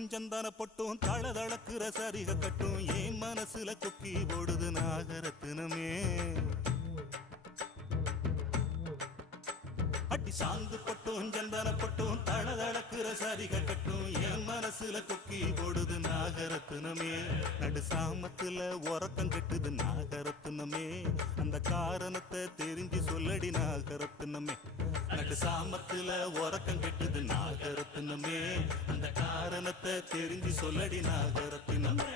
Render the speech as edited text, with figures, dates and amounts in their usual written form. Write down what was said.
பட்டும் சந்தன பட்டும் தளதளக்குற சரிக கட்டும் என் மனசுல கொக்கி போடுது நாகரத்தினமே. அடி சாந்து பட்டும் சந்தன பட்டும் தளதளக்குற சரிக கட்டும் என் மனசுல கொக்கி போடுது நாகரத்தினமே. நடு சாமத்துல உறக்கம் கட்டுது நாகரத்தினமே. அந்த காரணத்தை தெரிஞ்சு சொல்லடி நாகரத்தினமே. நடு சாமத்துல உறக்கம் கெட்டுது நாகரத்தினமே. அந்த காரணத்தை தெரிஞ்சு சொல்லடி நாகரத்தினமே.